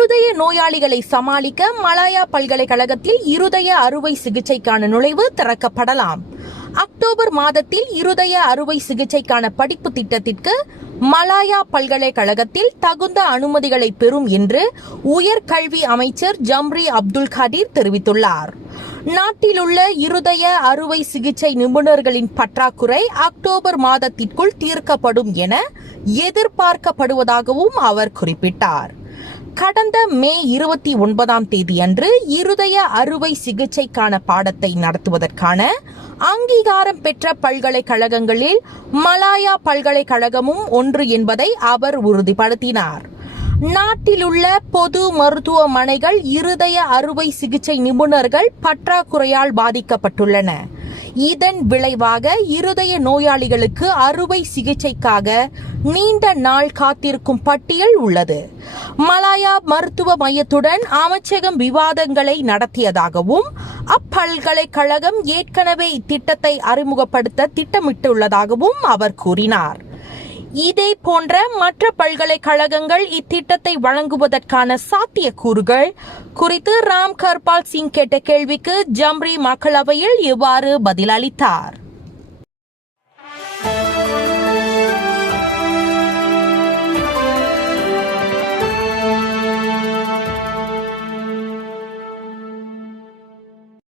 இருதய நோயாளிகளை சமாளிக்க மலாயா பல்கலைக்கழகத்தில் இருதய அறுவை சிகிச்சைக்கான நுழைவு திறக்கப்படலாம். அக்டோபர் மாதத்தில் இருதய அறுவை சிகிச்சைக்கான படிப்பு திட்டத்திற்கு மலாயா பல்கலைக்கழகத்தில் தகுந்த அனுமதிகளை பெறும் என்று உயர்கல்வி அமைச்சர் ஜம்ரி அப்துல் காதிர் தெரிவித்துள்ளார். நாட்டிலுள்ள இருதய அறுவை சிகிச்சை நிபுணர்களின் பற்றாக்குறை அக்டோபர் மாதத்திற்குள் தீர்க்கப்படும் என எதிர்பார்க்கப்படுவதாகவும் அவர் குறிப்பிட்டார். கடந்த மே 29 அன்று இருதய அறுவை சிகிச்சைக்கான பாடத்தை நடத்துவதற்கான அங்கீகாரம் பெற்ற பல்கலைக்கழகங்களில் மலாயா பல்கலைக்கழகமும் ஒன்று என்பதை அவர் உறுதிப்படுத்தினார். நாட்டிலுள்ள பொது மருத்துவமனைகள் இருதய அறுவை சிகிச்சை நிபுணர்கள் பற்றாக்குறையால் பாதிக்கப்பட்டுள்ளன. இதன் விளைவாக இருதய நோயாளிகளுக்கு அறுவை சிகிச்சைக்காக நீண்ட நாள் காத்திருக்கும் பட்டியல் உள்ளது. மலாயா மருத்துவ மையத்துடன் அமைச்சகம் விவாதங்களை நடத்தியதாகவும் அப்பல்கலைக்கழகம் ஏற்கனவே இத்திட்டத்தை அறிமுகப்படுத்த திட்டமிட்டுள்ளதாகவும் அவர் கூறினார். இதே போன்ற மற்ற பல்கலைக்கழகங்கள் இத்திட்டத்தை வழங்குவதற்கான சாத்தியக்கூறுகள் குறித்து ராம் கர்பால் சிங் கேட்ட கேள்விக்கு ஜம்ரி மக்களவையில் இவ்வாறு பதிலளித்தார்.